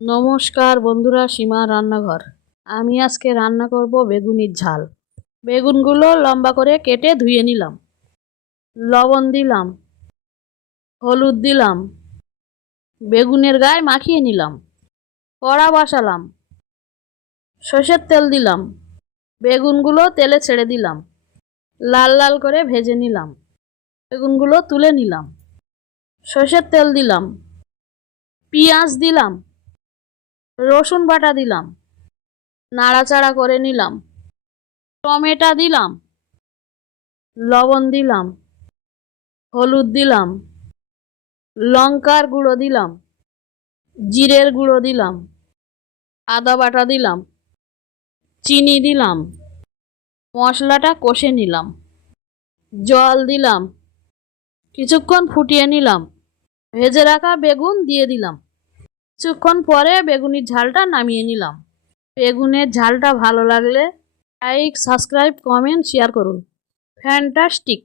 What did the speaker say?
নমস্কার বন্ধুরা, সীমা রান্নাঘর। আমি আজকে রান্না করব বেগুনের ঝাল। বেগুনগুলো লম্বা করে কেটে ধুয়ে নিলাম, লবণ দিলাম, হলুদ দিলাম, বেগুনের গায়ে মাখিয়ে নিলাম, কড়া বসালাম, সর্ষের তেল দিলাম, বেগুনগুলো তেলে ছেড়ে দিলাম, লাল লাল করে ভেজে নিলাম, বেগুনগুলো তুলে নিলাম, সর্ষের তেল দিলাম, পেঁয়াজ দিলাম, রসুন বাটা দিলাম, নাড়াচাড়া করে নিলাম, টমেটো দিলাম, লবণ দিলাম, হলুদ দিলাম, লঙ্কার গুঁড়ো দিলাম, জিরের গুঁড়ো দিলাম, আদা বাটা দিলাম, চিনি দিলাম, মশলাটা কষে নিলাম, জল দিলাম, কিছুক্ষণ ফুটিয়ে নিলাম, ভেজে রাখা বেগুন দিয়ে দিলাম। কিছুক্ষণ পরে বেগুনের ঝালটা নামিয়ে নিলাম। বেগুনের ঝালটা ভালো লাগলে লাইক, সাবস্ক্রাইব, কমেন্ট, শেয়ার করুন। ফ্যান্টাস্টিক।